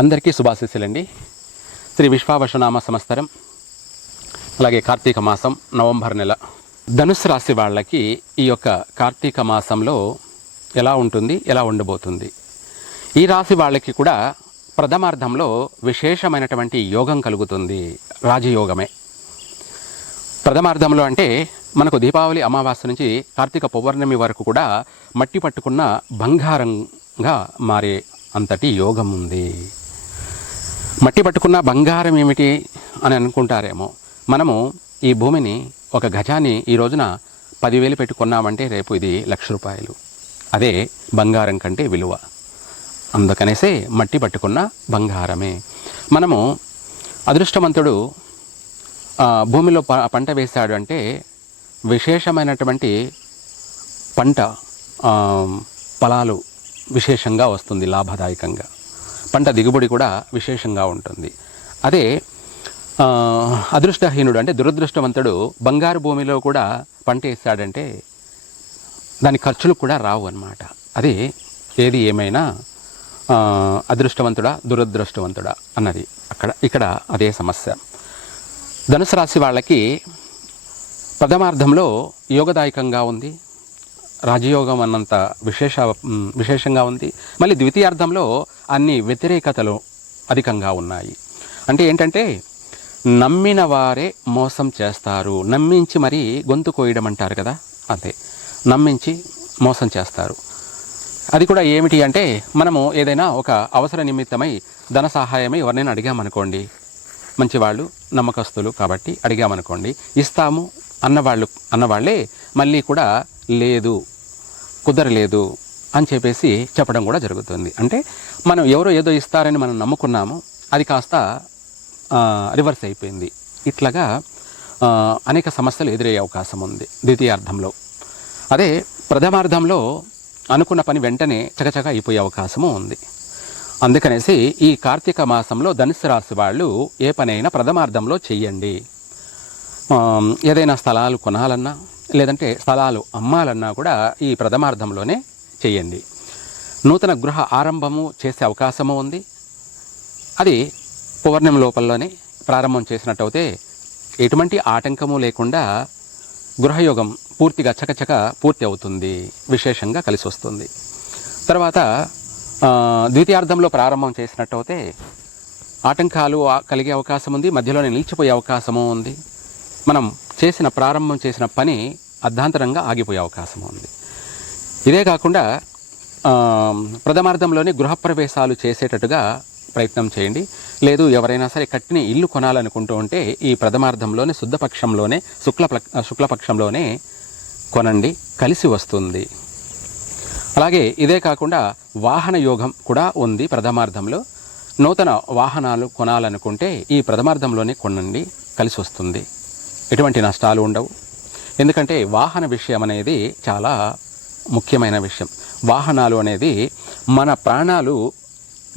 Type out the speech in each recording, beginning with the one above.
అందరికీ శుభాశీస్సులండి. శ్రీ విశ్వావసునామ సంవత్సరం, అలాగే కార్తీక మాసం, నవంబర్ నెల. ధనుస్సు రాశి వాళ్ళకి ఈ యొక్క కార్తీక మాసంలో ఎలా ఉంటుంది, ఎలా ఉండబోతుంది? ఈ రాశి వాళ్ళకి కూడా ప్రథమార్థంలో విశేషమైనటువంటి యోగం కలుగుతుంది. రాజయోగమే ప్రథమార్థంలో. అంటే మనకు దీపావళి అమావాస్య నుంచి కార్తీక పౌర్ణమి వరకు కూడా మట్టి పట్టుకున్న బంగారంగా మారే అంతటి యోగం ఉంది. మట్టి పట్టుకున్న బంగారం ఏమిటి అని అనుకుంటారేమో. మనము ఈ భూమిని, ఒక గజాన్ని ఈ రోజున 10,000 పెట్టుకున్నామంటే రేపు ఇది ₹1,00,000. అదే బంగారం కంటే విలువ. అందుకనేసే మట్టి పట్టుకున్న బంగారమే. మనము అదృష్టవంతుడు భూమిలో పంట వేశాడు అంటే విశేషమైనటువంటి పంట ఫలాలు విశేషంగా వస్తుంది, లాభదాయకంగా. పంట దిగుబడి కూడా విశేషంగా ఉంటుంది. అదే అదృష్టహీనుడు అంటే దురదృష్టవంతుడు బంగారు భూమిలో కూడా పంట వేసాడంటే దాని ఖర్చులు కూడా రావు అన్నమాట. అది ఏది ఏమైనా అదృష్టవంతుడా దురదృష్టవంతుడా అన్నది ఇక్కడ అదే సమస్య. ధనుసు రాశి వాళ్ళకి ప్రథమార్థంలో యోగదాయకంగా ఉంది, రాజయోగం అన్నంత విశేషంగా ఉంది. మళ్ళీ ద్వితీయార్థంలో అన్ని వ్యతిరేకతలు అధికంగా ఉన్నాయి. అంటే ఏంటంటే నమ్మిన వారే మోసం చేస్తారు. నమ్మించి మరీ గొంతు కోయడం అంటారు కదా, అదే నమ్మించి మోసం చేస్తారు. అది కూడా ఏమిటి అంటే, మనము ఏదైనా ఒక అవసర నిమిత్తమై ధన సహాయమై ఎవరినైనా అడిగామనుకోండి, మంచివాళ్ళు నమ్మకస్తులు కాబట్టి అడిగామనుకోండి, ఇస్తాము అన్నవాళ్ళే మళ్ళీ కూడా లేదు, కుదరలేదు అని చెప్పేసి చెప్పడం కూడా జరుగుతుంది. అంటే మనం ఎవరో ఏదో ఇస్తారని మనం నమ్ముకున్నాము, అది కాస్త రివర్స్ అయిపోయింది. ఇట్లాగా అనేక సమస్యలు ఎదురయ్యే అవకాశం ఉంది ద్వితీయార్థంలో. అదే ప్రథమార్థంలో అనుకున్న పని వెంటనే చకచక అయిపోయే అవకాశము ఉంది. అందుకనేసి ఈ కార్తీక మాసంలో ధనుసు రాశి వాళ్ళు ఏ పనైనా ప్రథమార్థంలో చెయ్యండి. ఏదైనా స్థలాలు కొనాలన్నా, లేదంటే స్థలాలు అమ్మాలన్నా కూడా ఈ ప్రథమార్థంలోనే చేయండి. నూతన గృహ ఆరంభము చేసే అవకాశము ఉంది. అది పౌర్ణమి లోపలనే ప్రారంభం చేసినట్టయితే ఎటువంటి ఆటంకము లేకుండా గృహయోగం పూర్తిగా చకచక పూర్తి అవుతుంది, విశేషంగా కలిసి వస్తుంది. తర్వాత ద్వితీయార్థంలో ప్రారంభం చేసినట్టయితే ఆటంకాలు కలిగే అవకాశం ఉంది, మధ్యలోనే నిలిచిపోయే అవకాశము ఉంది. మనం ప్రారంభం చేసిన పని అర్ధాంతరంగా ఆగిపోయే అవకాశం ఉంది. ఇదే కాకుండా ప్రథమార్థంలోనే గృహప్రవేశాలు చేసేటట్టుగా ప్రయత్నం చేయండి. లేదు ఎవరైనా సరే కట్టిన ఇల్లు కొనాలనుకుంటూ ఉంటే ఈ ప్రథమార్థంలోనే శుద్ధపక్షంలోనే శుక్లపక్షంలోనే కొనండి, కలిసి వస్తుంది. అలాగే ఇదే కాకుండా వాహన యోగం కూడా ఉంది ప్రథమార్థంలో. నూతన వాహనాలు కొనాలనుకుంటే ఈ ప్రథమార్థంలోనే కొనండి, కలిసి వస్తుంది. ఎటువంటి నష్టాలు ఉండవు. ఎందుకంటే వాహన విషయం అనేది చాలా ముఖ్యమైన విషయం. వాహనాలు అనేది మన ప్రాణాలు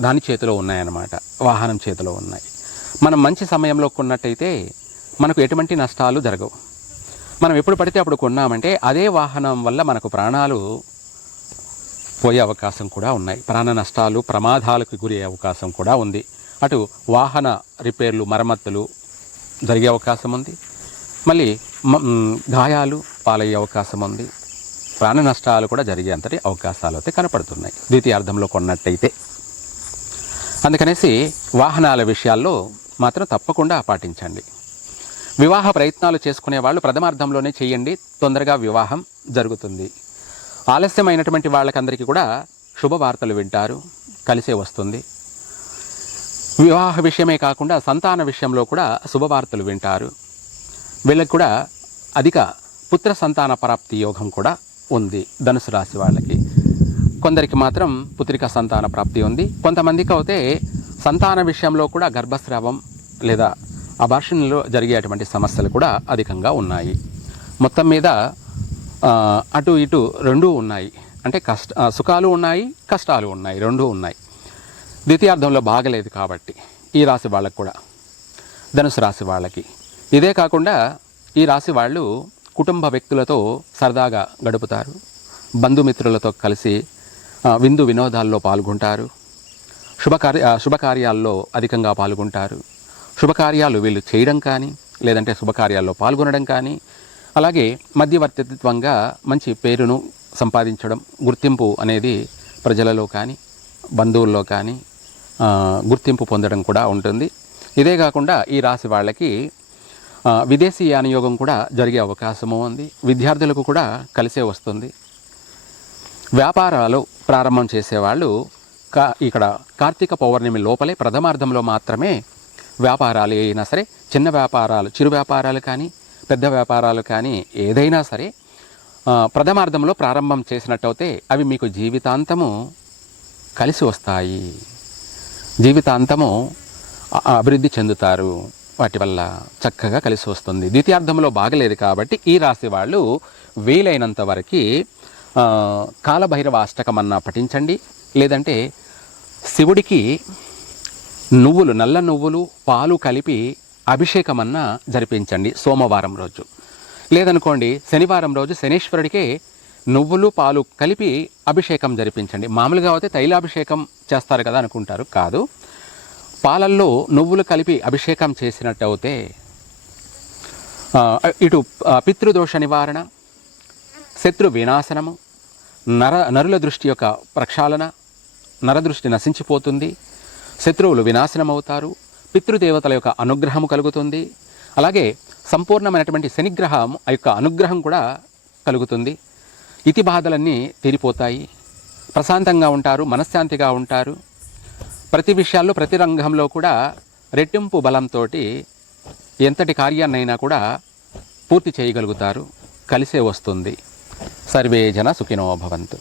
దాని చేతిలో ఉన్నాయన్నమాట, వాహనం చేతిలో ఉన్నాయి. మనం మంచి సమయంలో కొన్నట్టయితే మనకు ఎటువంటి నష్టాలు జరగవు. మనం ఎప్పుడు పడితే అప్పుడు కొన్నామంటే అదే వాహనం వల్ల మనకు ప్రాణాలు పోయే అవకాశం కూడా ఉన్నాయి. ప్రాణ నష్టాలు, ప్రమాదాలకు గురి అయ్యే అవకాశం కూడా ఉంది. అటు వాహన రిపేర్లు, మరమ్మతులు జరిగే అవకాశం ఉంది. మళ్ళీ గాయాలు పాలయ్యే అవకాశం ఉంది. ప్రాణ నష్టాలు కూడా జరిగే అంతటి అవకాశాలు అయితే కనపడుతున్నాయి ద్వితీయార్థంలో కొన్నట్టయితే. అందుకనేసి వాహనాల విషయాల్లో మాత్రం తప్పకుండా పాటించండి. వివాహ ప్రయత్నాలు చేసుకునే వాళ్ళు ప్రథమార్థంలోనే చేయండి, తొందరగా వివాహం జరుగుతుంది. ఆలస్యమైనటువంటి వాళ్ళకందరికీ కూడా శుభవార్తలు వింటారు, కలిసే వస్తుంది. వివాహ విషయమే కాకుండా సంతాన విషయంలో కూడా శుభవార్తలు వింటారు. వీళ్ళకి కూడా అధిక పుత్ర సంతాన ప్రాప్తి యోగం కూడా ఉంది ధనుసు రాశి వాళ్ళకి. కొందరికి మాత్రం పుత్రిక సంతాన ప్రాప్తి ఉంది. కొంతమందికి అయితే సంతాన విషయంలో కూడా గర్భస్రావం లేదా అబార్షన్లో జరిగేటువంటి సమస్యలు కూడా అధికంగా ఉన్నాయి. మొత్తం మీద అటు ఇటు రెండూ ఉన్నాయి. అంటే సుఖాలు ఉన్నాయి, కష్టాలు ఉన్నాయి, రెండూ ఉన్నాయి. ద్వితీయార్థంలో బాగలేదు కాబట్టి ఈ రాశి వాళ్ళకు కూడా, ధనుసు రాశి వాళ్ళకి. ఇదే కాకుండా ఈ రాశి వాళ్ళు కుటుంబ వ్యక్తులతో సరదాగా గడుపుతారు, బంధుమిత్రులతో కలిసి విందు వినోదాల్లో పాల్గొంటారు, శుభకార్యాల్లో అధికంగా పాల్గొంటారు. శుభకార్యాలు వీళ్ళు చేయడం కానీ, లేదంటే శుభకార్యాల్లో పాల్గొనడం కానీ, అలాగే మధ్యవర్తిత్వంగా మంచి పేరును సంపాదించడం, గుర్తింపు అనేది ప్రజలలో కానీ బంధువుల్లో కానీ గుర్తింపు పొందడం కూడా ఉంటుంది. ఇదే కాకుండా ఈ రాశి వాళ్ళకి విదేశీ యానయోగం కూడా జరిగే అవకాశము ఉంది. విద్యార్థులకు కూడా కలిసే వస్తుంది. వ్యాపారాలు ప్రారంభం చేసేవాళ్ళు ఇక్కడ కార్తీక పౌర్ణమి లోపలే ప్రథమార్థంలో మాత్రమే వ్యాపారాలు అయినా సరే, చిన్న వ్యాపారాలు, చిరు వ్యాపారాలు కానీ పెద్ద వ్యాపారాలు కానీ ఏదైనా సరే ప్రథమార్థంలో ప్రారంభం చేసినట్టయితే అవి మీకు జీవితాంతము కలిసి వస్తాయి. జీవితాంతము అభివృద్ధి చెందుతారు. వాటి వల్ల చక్కగా కలిసి వస్తుంది. ద్వితీయార్థంలో బాగలేదు కాబట్టి ఈ రాశి వాళ్ళు వీలైనంత వరకు కాలభైరవ అష్టకమన్నా పఠించండి. లేదంటే శివుడికి నువ్వులు, నల్ల నువ్వులు, పాలు కలిపి అభిషేకమన్నా జరిపించండి సోమవారం రోజు. లేదనుకోండి శనివారం రోజు శనీశ్వరుడికే నువ్వులు పాలు కలిపి అభిషేకం జరిపించండి. మామూలుగా అయితే తైలాభిషేకం చేస్తారు కదా అనుకుంటారు, కాదు. పాలల్లో నువ్వులు కలిపి అభిషేకం చేసినట్టు అయితే ఇటు పితృదోష నివారణ, శత్రు వినాశనము, నరుల దృష్టి యొక్క ప్రక్షాళన, నరదృష్టి నశించిపోతుంది, శత్రువులు వినాశనమవుతారు, పితృదేవతల యొక్క అనుగ్రహము కలుగుతుంది. అలాగే సంపూర్ణమైనటువంటి శనిగ్రహం యొక్క అనుగ్రహం కూడా కలుగుతుంది. ఇతి బాధలన్నీ తీరిపోతాయి. ప్రశాంతంగా ఉంటారు, మనశ్శాంతిగా ఉంటారు. ప్రతి విషయాల్లో, ప్రతి రంగంలో కూడా రెట్టింపు బలంతో ఎంతటి కార్యాన్నైనా కూడా పూర్తి చేయగలుగుతారు. కలిసే వస్తుంది. సర్వే జన సుఖినో భవంతు.